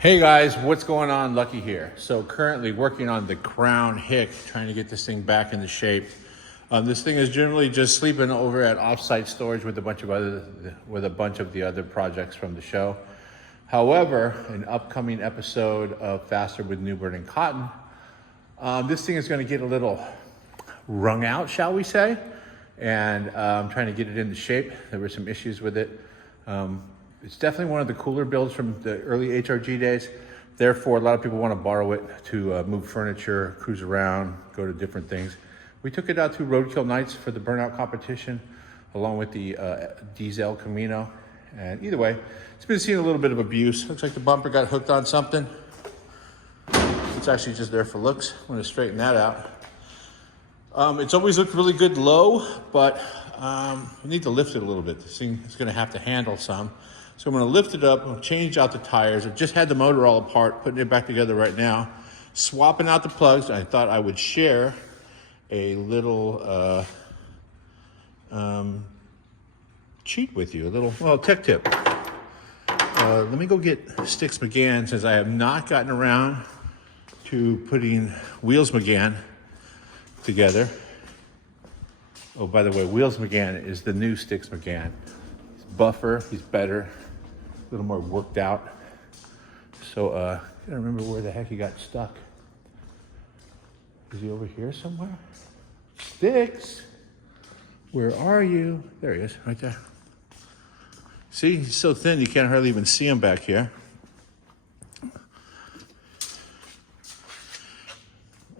Hey guys, what's going on? Lucky here. So currently working on the Crown Hick, trying to get this thing back into shape. This thing is generally just sleeping over at offsite storage with a bunch of the other projects from the show. However, an upcoming episode of Faster with Newburn and Cotton, this thing is going to get a little wrung out, shall we say? And I'm trying to get it into shape. There were some issues with it. It's definitely one of the cooler builds from the early HRG days. Therefore, a lot of people want to borrow it to move furniture, cruise around, go to different things. We took it out to Roadkill Nights for the burnout competition, along with the Diesel Camino. And either way, it's been seeing a little bit of abuse. Looks like the bumper got hooked on something. It's actually just there for looks. I'm going to straighten that out. It's always looked really good low, but we need to lift it a little bit. This thing is going to have to handle some. So I'm going to lift it up, I'm change out the tires. I just had the motor all apart, putting it back together right now, swapping out the plugs. I thought I would share a little cheat with you, tech tip. Let me go get Sticks McGann, since I have not gotten around to putting Wheels McGann together. Oh, by the way, Wheels McGann is the new Sticks McGann. He's buffer, he's better, a little more worked out. So, I gotta remember where the heck he got stuck. Is he over here somewhere? Sticks, where are you? There he is, right there. See, he's so thin you can't hardly even see him back here.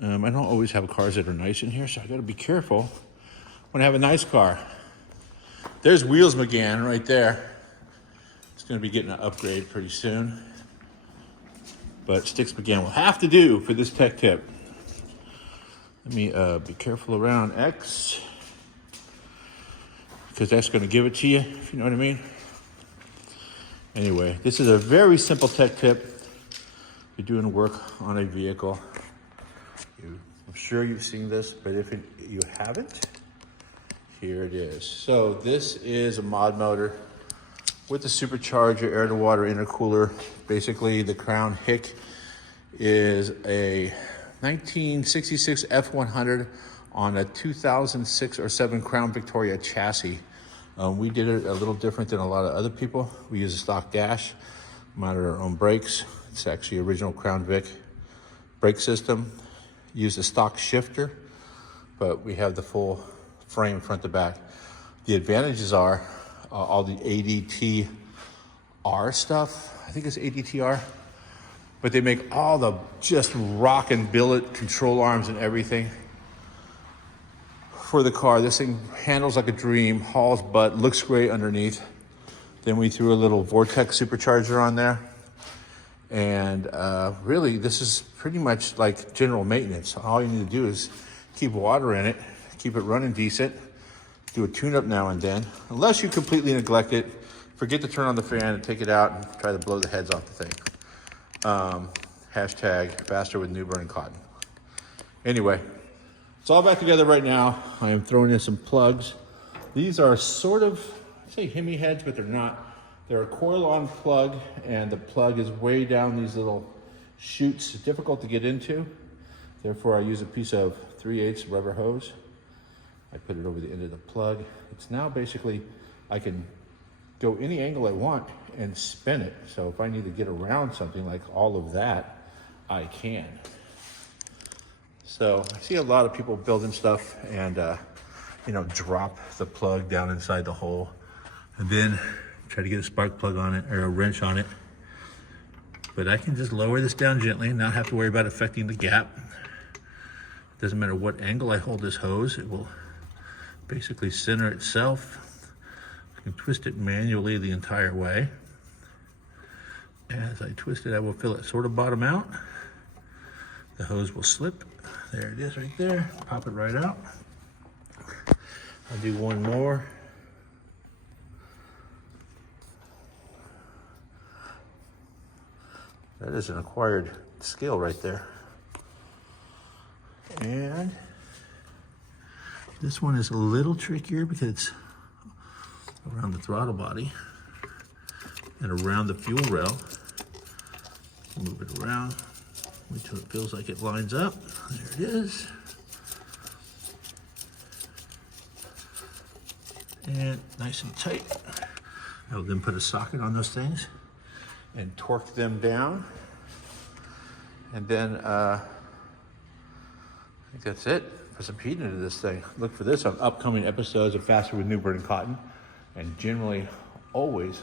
I don't always have cars that are nice in here, so I gotta be careful when I have a nice car. There's Wheels McGann right there. It's gonna be getting an upgrade pretty soon. But Sticks McGann will have to do for this tech tip. Let me be careful around X, because that's gonna give it to you, if you know what I mean. Anyway, this is a very simple tech tip. You're doing work on a vehicle. I'm sure you've seen this, but if you haven't, here it is. So this is a mod motor with a supercharger, air-to-water intercooler. Basically, the Crown Hick is a 1966 F100 on a 2006 or 7 Crown Victoria chassis. We did it a little different than a lot of other people. We use a stock dash, mounted our own brakes. It's actually original Crown Vic brake system. Use a stock shifter, but we have the full frame front to back. The advantages are all the ADTR stuff. I think it's ADTR, but they make all the just rock and billet control arms and everything for the car. This thing handles like a dream, hauls butt, looks great underneath. Then we threw a little Vortex supercharger on there. And really, this is pretty much like general maintenance. All you need to do is keep water in it, keep it running decent, do a tune-up now and then. Unless you completely neglect it, forget to turn on the fan and take it out and try to blow the heads off the thing. Hashtag Faster with Newburn and Cotton. Anyway, it's all back together right now. I am throwing in some plugs. These are sort of, I say Hemi heads, but they're not. They're a coil-on plug, and the plug is way down these little chutes, difficult to get into. Therefore, I use a piece of 3/8 rubber hose. I put it over the end of the plug. It's now basically, I can go any angle I want and spin it. So if I need to get around something like all of that, I can. So I see a lot of people building stuff and, drop the plug down inside the hole and then try to get a spark plug on it or a wrench on it. But I can just lower this down gently and not have to worry about affecting the gap. Doesn't matter what angle I hold this hose, it will basically center itself. I can twist it manually the entire way. As I twist it, I will feel it sort of bottom out. The hose will slip. There it is right there. Pop it right out. I'll do one more. That is an acquired skill right there. And this one is a little trickier because it's around the throttle body and around the fuel rail. Move it around. Wait till it feels like it lines up. There it is. And nice and tight. I'll then put a socket on those things and torque them down. And then I think that's it. Put some heat into this thing. Look for this on upcoming episodes of Faster with Newburn and Cotton. And generally, always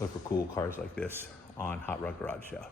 look for cool cars like this on Hot Rod Garage Show.